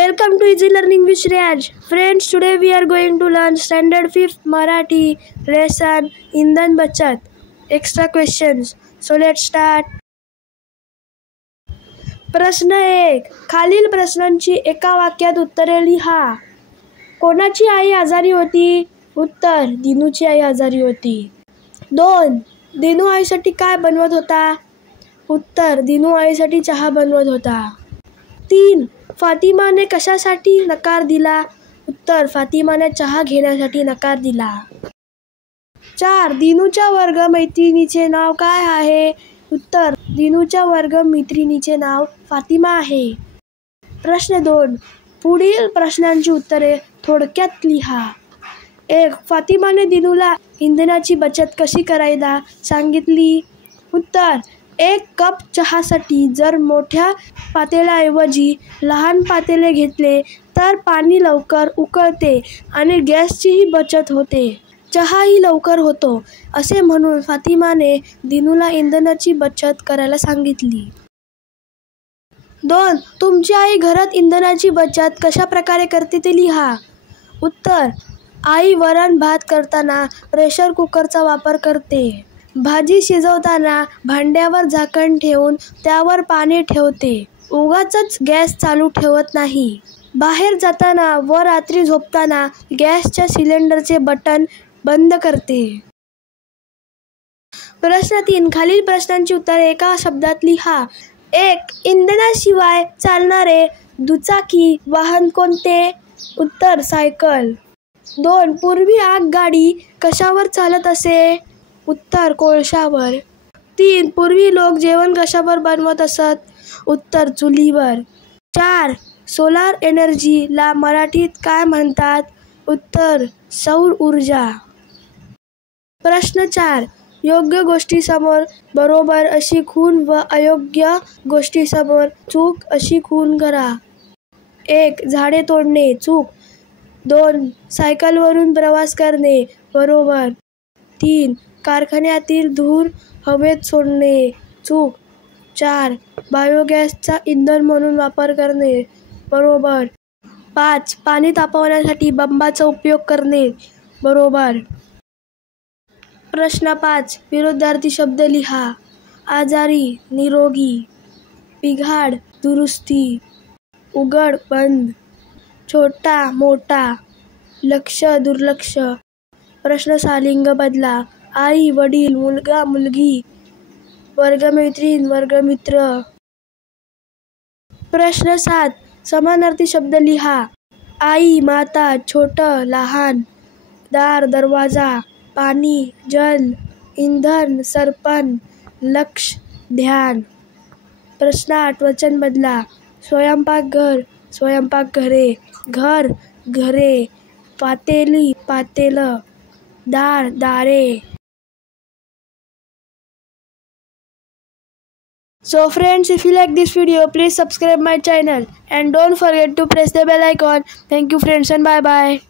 Welcome to Easy Learning with Shreyaj. Friends, today we are going to learn Standard 5th Marathi lesson Indhan Bachat. Extra questions. So let's start. प्रश्न 1. खालील प्रश्नांची एका वाक्यात उत्तरे लिहा. कोणाची आई आजारी होती? उत्तर, दिनूची आई आजारी होती. 2. दिनू आईसाठी काय बनवत होता? उत्तर, दिनू आईसाठी चहा बनवत होता. 3. फातिमाने कशासाठी नकार दिला? उत्तर, फातिमाने चहा घेण्यासाठी नकार दिला. 4. दिनूच्या वर्ग मैत्रिणीचे नाव काय आहे? उत्तर, दिनूच्या वर्ग मैत्रिणीचे नाव फातिमा आहे. प्रश्न 2. पुढील प्रश्नांची उत्तरे थोडक्यात लिहा. 1. फातिमाने दिनूला इंधनाची बचत कशी करायला सांगितली? उत्तर, 1 कप चहासाठी जर मोठ्या पातेल्याऐवजी लहान पातेले घेतले तर पाणी लवकर उकळते आणि गॅसचीही बचत होते. चहाही लवकर होतो. असे म्हणून फातिमाने दिनूला इंधनाची बचत करायला सांगितली. 2. तुमची आई घरात इंधनाची बचत कशा प्रकारे करते ते लिहा. उत्तर, आई वरण भात करताना प्रेशर कुकरचा वापर करते. भाजी शिजवताना भांड्यावर झाकण ठेवून त्यावर पाणी ठेवते. उगाचच गॅस चालू ठेवत नाही. बाहेर जाताना व रात्री झोपताना गॅसच्या सिलेंडरचे बटन बंद करते. प्रश्न 3. खालील प्रश्नांची उत्तरे एका शब्दात लिहा. 1. इंधनाशिवाय चालणारे दुचाकी वाहन कोणते? उत्तर, सायकल. 2. पूर्वी आगगाडी कशावर चालत असे? उत्तर, कोळशावर. 3. पूर्वी लोक जेवण कशावर बनवत असत? उत्तर, चुलीवर. 4. सोलार एनर्जीला मराठीत काय म्हणतात? उत्तर, सौर ऊर्जा. प्रश्न 4. योग्य गोष्टीसमोर बरोबर अशी खूण व अयोग्य गोष्टीसमोर चूक अशी खूण करा. 1. झाडे तोडणे चूक. 2. सायकलवरून प्रवास करणे बरोबर. 3. कारखान्यातील धूर हवेत सोडणे चूक. 4. बायोगॅसचा इंधन म्हणून वापर करणे बरोबर. 5. पाणी तापवण्यासाठी बंबाचा उपयोग करणे बरोबर. प्रश्न 5. विरुद्धार्थी शब्द लिहा. आजारी, निरोगी. बिघाड, दुरुस्ती. उघड, बंद. छोटा, मोठा. लक्ष, दुर्लक्ष. प्रश्न 6. लिंग बदला. आई, वडील, मुलगा, मुलगी. वर्गमैत्रीण, वर्गमित्र. प्रश्न 7. समानार्थी शब्द लिहा. आई, माता. छोटं, लहान. दार, दरवाजा. पाणी, जल. इंधन, सरपण. लक्ष, ध्यान. प्रश्न 8. वचन बदला. स्वयंपाकघर, स्वयंपाकघरे. घर, घरे. पातेली, पातेलं. दार, दारे. So friends, if you like this video, please subscribe my channel and don't forget to press the bell icon. Thank you friends and bye bye.